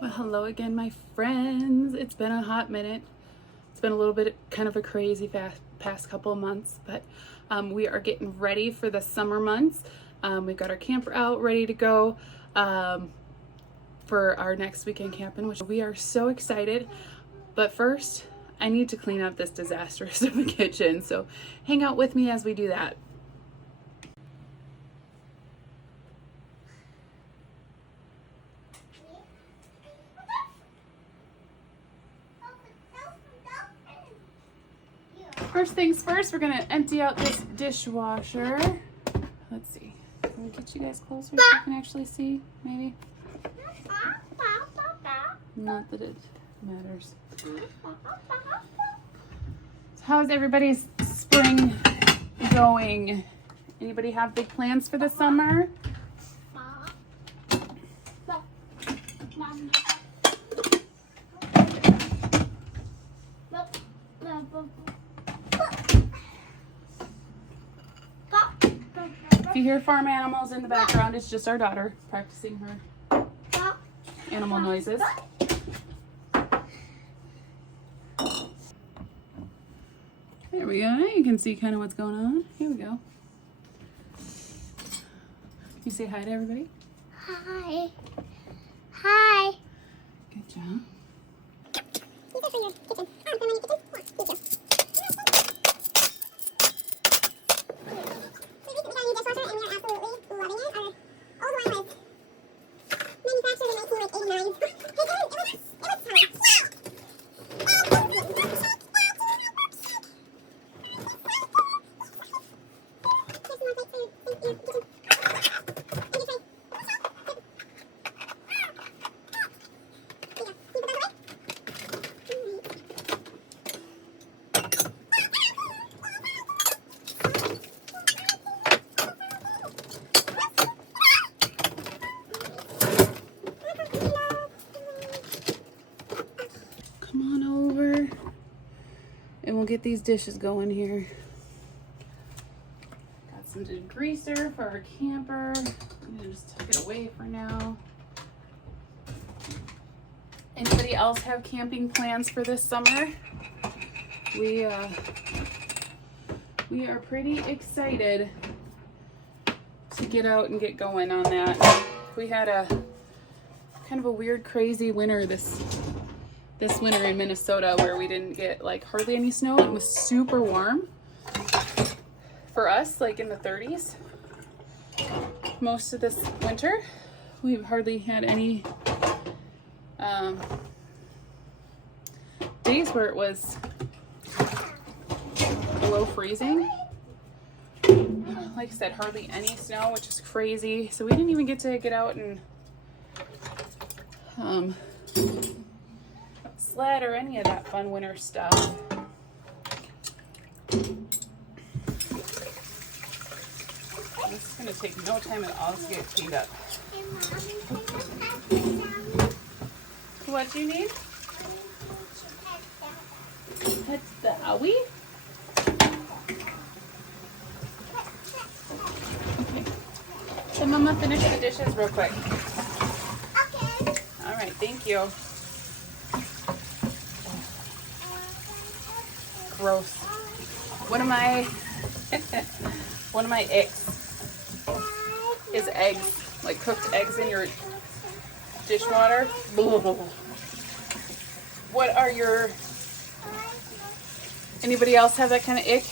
Well, hello again, my friends. It's been a hot minute. It's been a little bit kind of a crazy past couple of months, but we are getting ready for the summer months. We've got our camper out ready to go for our next weekend camping, which we are so excited. But first, I need to clean up this disastrous of a kitchen, so hang out with me as we do that. First things first, we're gonna empty out this dishwasher. Let's see. Can we get you guys closer so you can actually see, maybe? Not that it matters. So how's everybody's spring going? Anybody have big plans for the summer? If you hear farm animals in the background, it's just our daughter practicing her animal noises. There we go. Now you can see kind of what's going on. Here we go. You say hi to everybody? Hi. Hi. Good job. And we'll get these dishes going here. Got some degreaser for our camper. I'm gonna just tuck it away for now. Anybody else have camping plans for this summer? We are pretty excited to get out and get going on that. We had a kind of a weird, crazy winter this winter in Minnesota where we didn't get like hardly any snow. It was super warm for us, like in the 30s. Most of this winter, we've hardly had any days where it was below freezing. Like I said, hardly any snow, which is crazy. So we didn't even get to get out and sled or any of that fun winter stuff. This is going to take no time at all to get cleaned up. What do you need? That's the owie. Okay. So Mama, finish the dishes real quick. Okay. All right, thank you. Gross. One of my icks is eggs, like cooked eggs in your dishwater. What are your, anybody else have that kind of ick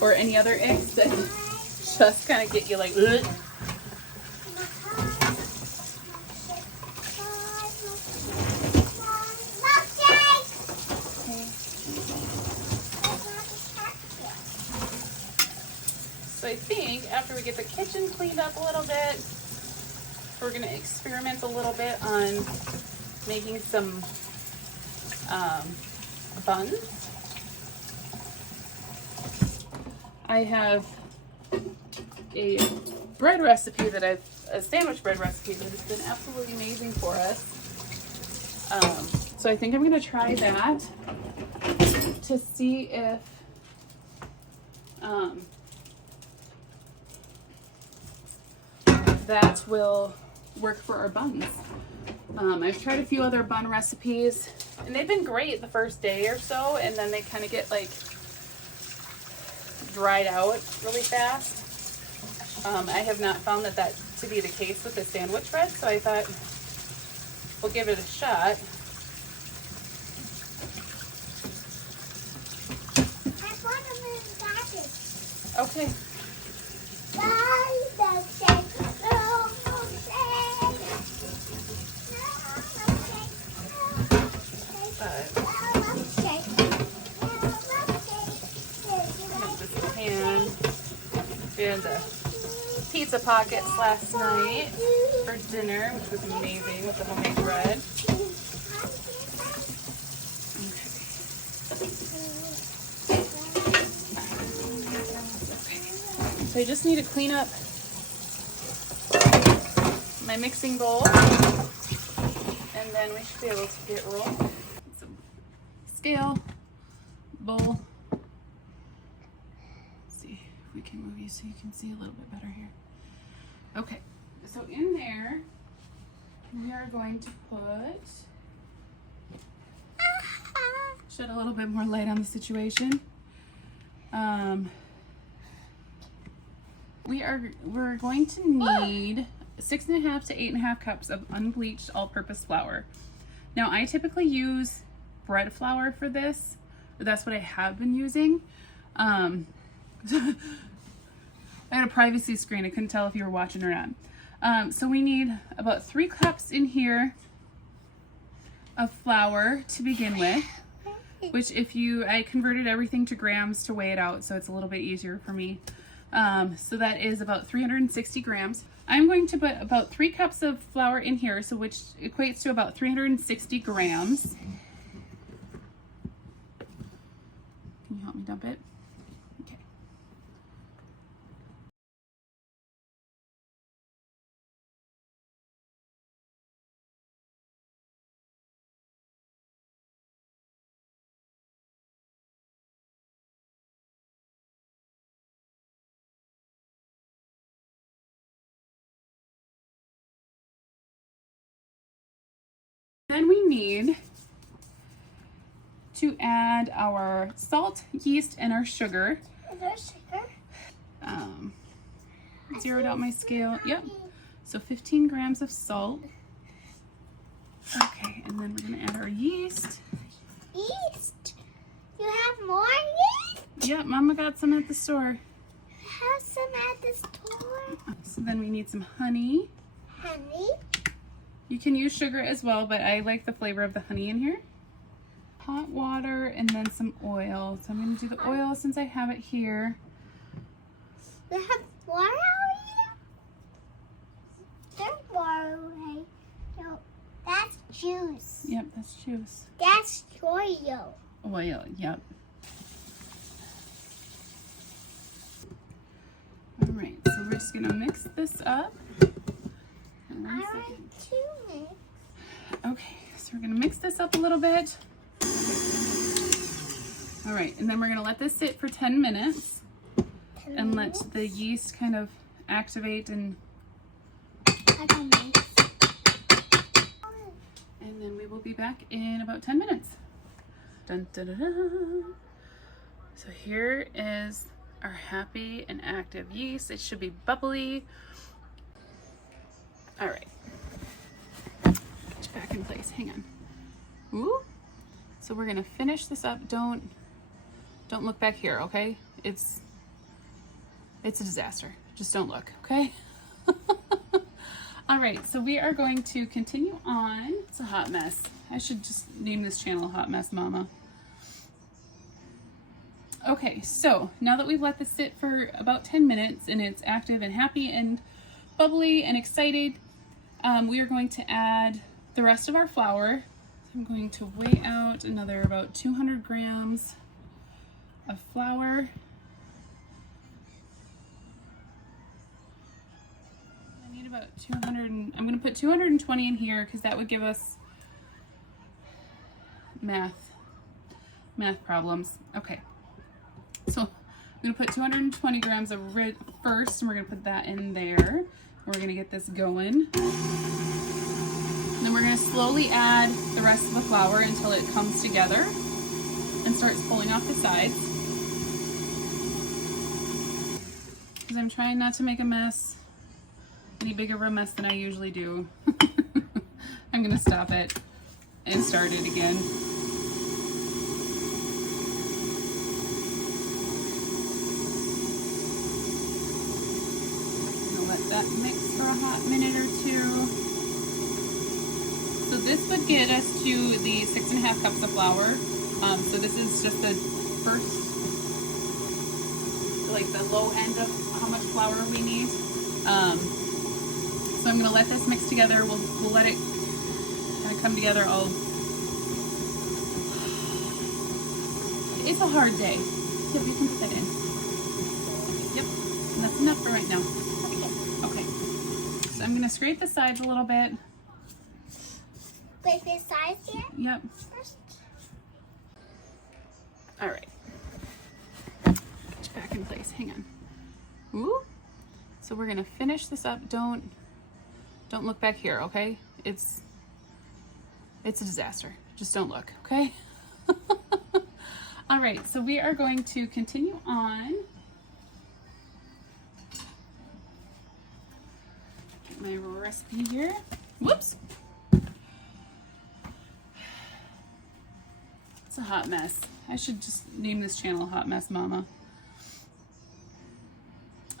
or any other icks that just kind of get you like ugh? So I think after we get the kitchen cleaned up a little bit, we're going to experiment a little bit on making some buns. I have a bread recipe a sandwich bread recipe that has been absolutely amazing for us. So I think I'm going to try that to see if that will work for our buns. I've tried a few other bun recipes, and they've been great the first day or so, and then they kind of get like dried out really fast. I have not found that to be the case with the sandwich bread, so I thought we'll give it a shot. Okay. We had the pizza pockets last night for dinner, which was amazing with the homemade bread. Okay. So I just need to clean up my mixing bowl, and then we should be able to get rolling. Some scale, bowl. We can move you so you can see a little bit better here. Okay, so in there we are going to put, shed a little bit more light on the situation. We're going to need 6.5 to 8.5 cups of unbleached all-purpose flour. Now I typically use bread flour for this, or that's what I have been using. I had a privacy screen. I couldn't tell if you were watching or not. So we need about 3 cups in here of flour to begin with, which I converted everything to grams to weigh it out, so it's a little bit easier for me. So that is about 360 grams. I'm going to put about 3 cups of flour in here, so which equates to about 360 grams. Can you help me dump it? Then we need to add our salt, yeast, and our sugar. Is there sugar? Zeroed out my scale. Yep. So 15 grams of salt. Okay, and then we're gonna add our yeast. Yeast? You have more yeast? Yep, Mama got some at the store. Have some at the store. So then we need some honey. Honey? You can use sugar as well, but I like the flavor of the honey in here. Hot water and then some oil. So I'm going to do the oil since I have it here. You have water out here? There's water away. No, that's juice. Yep, that's juice. That's oil. Oil, yep. All right, so we're just going to mix this up. I want to mix. Okay, so we're gonna mix this up a little bit. All right, and then we're gonna let this sit for 10 minutes and let the yeast kind of activate and then we will be back in about 10 minutes. Dun, dun, dun, dun. So here is our happy and active yeast. It should be bubbly. All right, get you back in place, hang on. Ooh. So we're gonna finish this up. Don't look back here, okay? It's a disaster. Just don't look, okay? All right, so we are going to continue on. It's a hot mess. I should just name this channel Hot Mess Mama. Okay, so now that we've let this sit for about 10 minutes and it's active and happy and bubbly and excited, we are going to add the rest of our flour. I'm going to weigh out another about 200 grams of flour. I need about 200, I'm going to put 220 in here because that would give us math problems. Okay, so I'm going to put 220 grams of first, and we're going to put that in there. We're going to get this going. And then we're we're going to slowly add the rest of the flour until it comes together and starts pulling off the sides. Because I'm trying not to make a mess, any bigger of a mess than I usually do. I'm going to stop it and start it again. Let that mix for a hot minute or two. So this would get us to the 6.5 cups of flour. So this is just the first, like the low end of how much flour we need. So I'm gonna let this mix together. We'll let it kind of come together. It's a hard day. Yep, you can sit in. Yep, and that's enough for right now. Okay, so I'm gonna scrape the sides a little bit. Wait, the sides here? Yep. First. All right. Get you back in place. Hang on. Ooh. So we're gonna finish this up. Don't look back here, okay? It's a disaster. Just don't look, okay? All right. So we are going to continue on. My recipe here. Whoops. It's a hot mess. I should just name this channel Hot Mess Mama.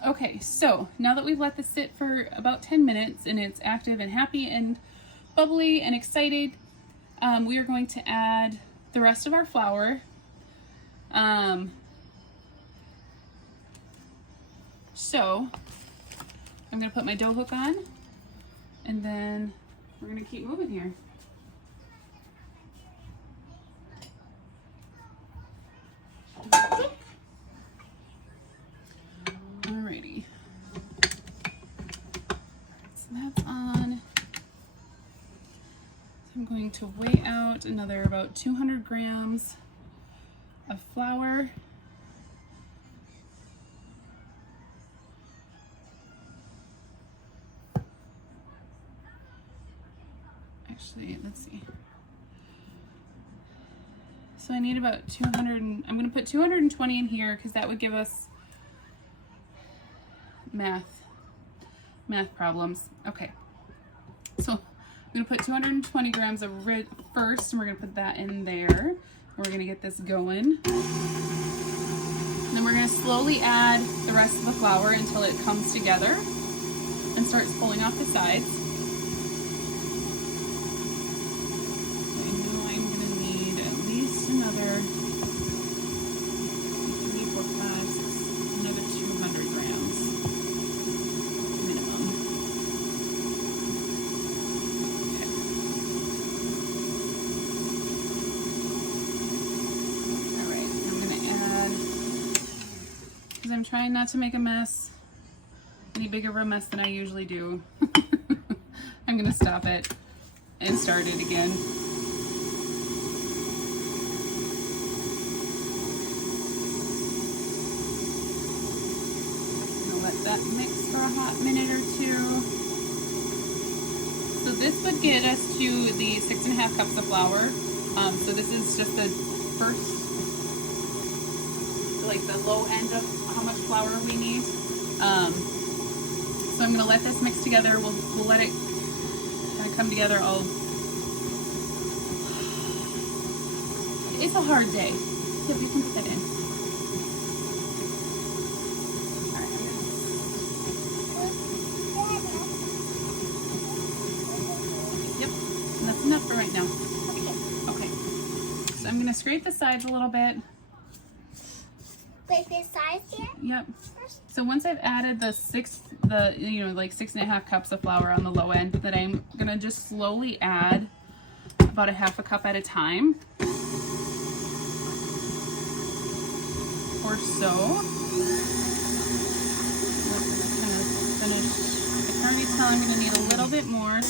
Okay, so now that we've let this sit for about 10 minutes and it's active and happy and bubbly and excited, we are going to add the rest of our flour. So I'm going to put my dough hook on, and then we're going to keep moving here. Alrighty. So that's on. So I'm going to weigh out another about 200 grams of flour. Actually, let's see. So I need about 200, I'm going to put 220 in here because that would give us math problems. Okay. So I'm going to put 220 grams of first, and we're going to put that in there. We're going to get this going. And then we're going to slowly add the rest of the flour until it comes together and starts pulling off the sides. Another 3, 4, 5, 6, another 200 grams minimum. Okay. All right, I'm gonna add, because I'm trying not to make a mess, any bigger of a mess than I usually do. I'm gonna stop it and start it again. That mix for a hot minute or two. So this would get us to the 6.5 cups of flour. So this is just the first, like the low end of how much flour we need. So I'm going to let this mix together. We'll let it kind of come together. It's a hard day. Yep, you can sit in. Enough for right now. Okay. So I'm going to scrape the sides a little bit. Wait, the sides here? Yep. So once I've added like 6.5 cups of flour on the low end, that I'm going to just slowly add about a half a cup at a time. Or so. Let's kind of finish. I can already tell I'm going to need a little bit more.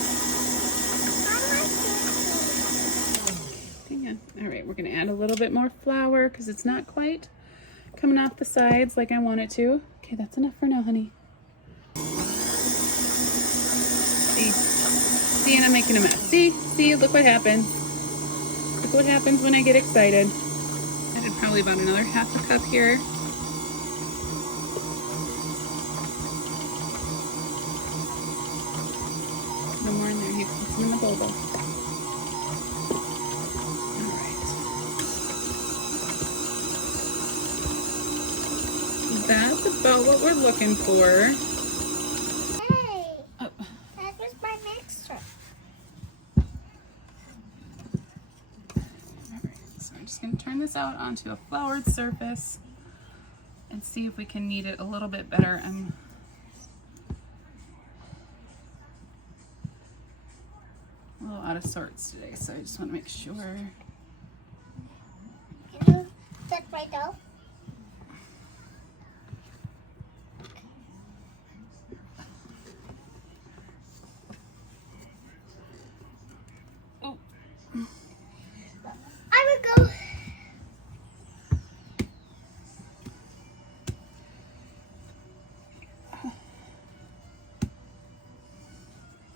All right, we're going to add a little bit more flour because it's not quite coming off the sides like I want it to. Okay, that's enough for now, honey. See See, and I'm making a mess. See, look what happened. Look what happens when I get excited. I did probably about another half a cup here. No more in there. You can put some in the bowl though. That's about what we're looking for. Hey, Oh. that was my mixer. Alright, so I'm just going to turn this out onto a floured surface and see if we can knead it a little bit better. I'm a little out of sorts today, so I just want to make sure. Can you set my dough? Oh, I will go.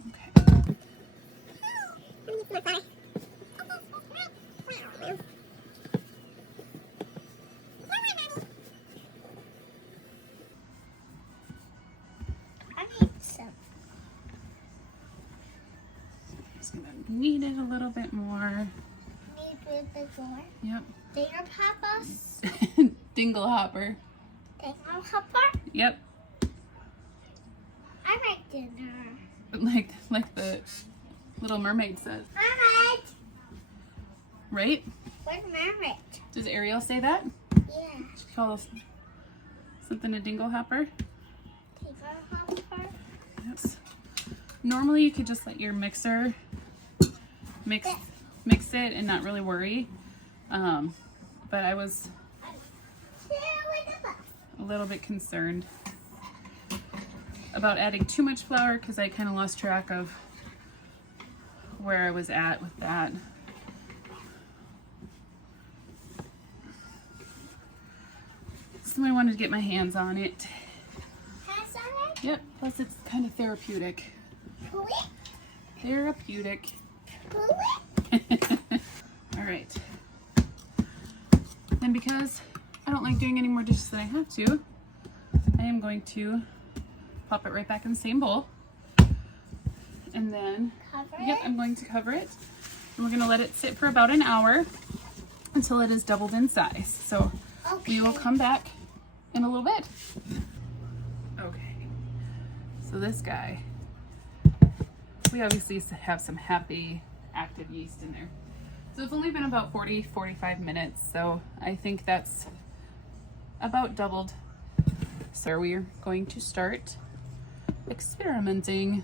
okay. I need some. Just going to knead it a little bit more. Need with the door. Yep. Dinner papas. Dingle hopper. Dinner hopper. Yep. I like dinner. Like the Little Mermaid says. Mermaid. Right? Where's Mermaid? Does Ariel say that? Yeah. She calls something a dingle hopper? Dinner hopper. Yes. Normally you could just let your mixer mix it and not really worry. But I was a little bit concerned about adding too much flour because I kind of lost track of where I was at with that. So I wanted to get my hands on it. Pass on it? Yep, plus it's kind of therapeutic. Pull it. Therapeutic. Pull it. All right. And because I don't like doing any more dishes than I have to, I am going to pop it right back in the same bowl. And then, Cover yep, it. I'm going to cover it. And we're going to let it sit for about an hour until it is doubled in size. So Okay. we will come back in a little bit. Okay. So this guy, we obviously have some happy active yeast in there. So it's only been about 40-45 minutes, so I think that's about doubled. So we're going to start experimenting.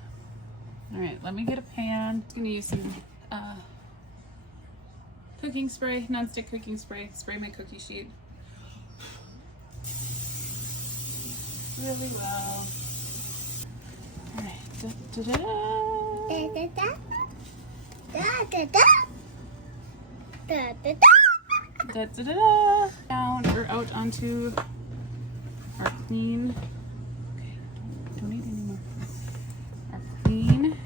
All right, let me get a pan. I'm gonna use some cooking spray, nonstick cooking spray. Spray my cookie sheet really well. All right, da, da, da, da. Da da da. Da da da. Da da da. Da, da, da, da. Down or out onto our clean. Okay, don't need any more. Our clean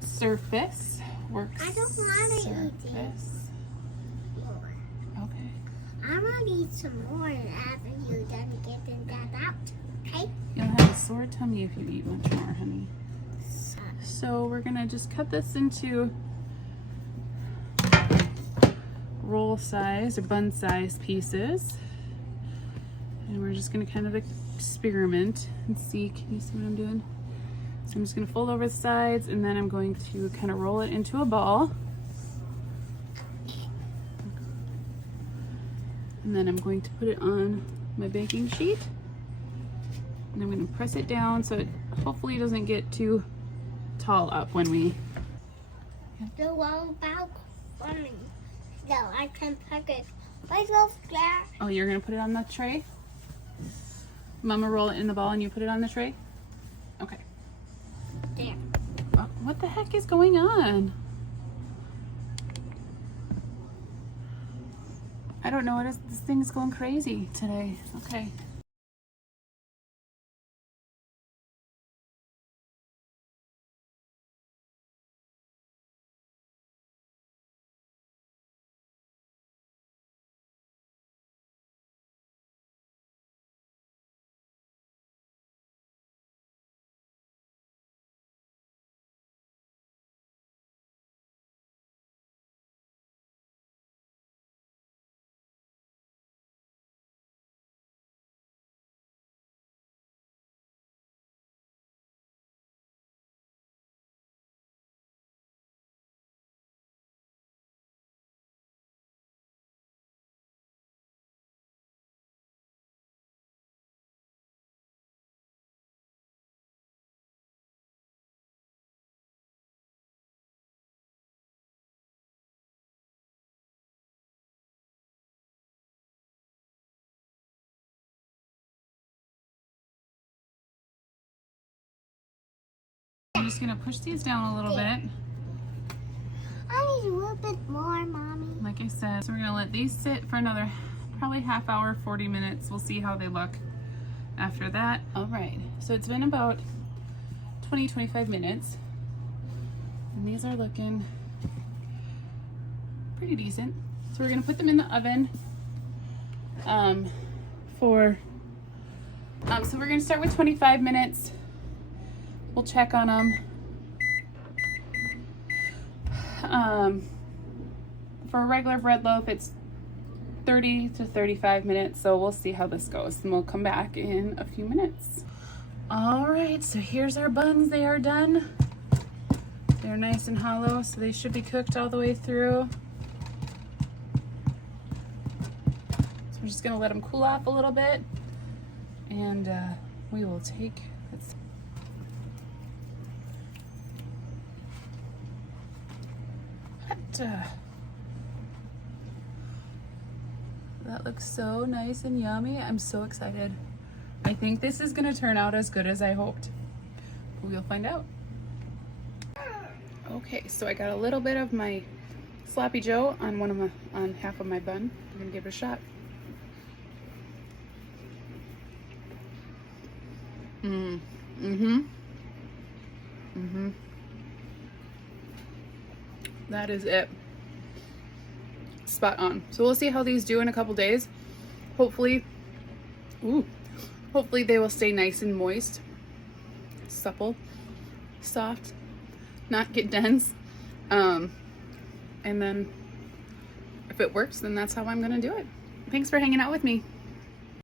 surface works. I don't wanna eat it. surface. Okay, I'm gonna eat some more after you're done getting that out. Okay? you'll have a sore tummy if you eat much more, honey. So we're gonna just cut this into roll size or bun size pieces. And we're just gonna kind of experiment and see. Can you see what I'm doing? So I'm just gonna fold over the sides and then I'm going to kind of roll it into a ball. And then I'm going to put it on my baking sheet. And I'm gonna press it down so it hopefully doesn't get too tall up when we. The wall about funny. No, I can put it right over there. Oh, you're gonna put it on the tray? Mama roll it in the ball and you put it on the tray? Okay. There. Oh, what the heck is going on? I don't know what is, this thing's going crazy today. Okay. I'm just gonna push these down a little bit. I need a little bit more, Mommy. Like I said, so we're gonna let these sit for another probably half hour, 40 minutes. We'll see how they look after that. All right, so it's been about 20-25 minutes. And these are looking pretty decent. So we're gonna put them in the oven so we're gonna start with 25 minutes. We'll check on them. For a regular bread loaf, it's 30 to 35 minutes, so we'll see how this goes, and we'll come back in a few minutes. All right, so here's our buns. They are done. They're nice and hollow, so they should be cooked all the way through. So we're just gonna let them cool off a little bit, and we will take, that looks so nice and yummy. I'm so excited. I think this is gonna turn out as good as I hoped. We'll find out. Okay, so I got a little bit of my sloppy joe on half of my bun. I'm gonna give it a shot. That is it. Spot on. So we'll see how these do in a couple days. Hopefully they will stay nice and moist, supple, soft, not get dense. And then if it works, then that's how I'm gonna do it. Thanks for hanging out with me.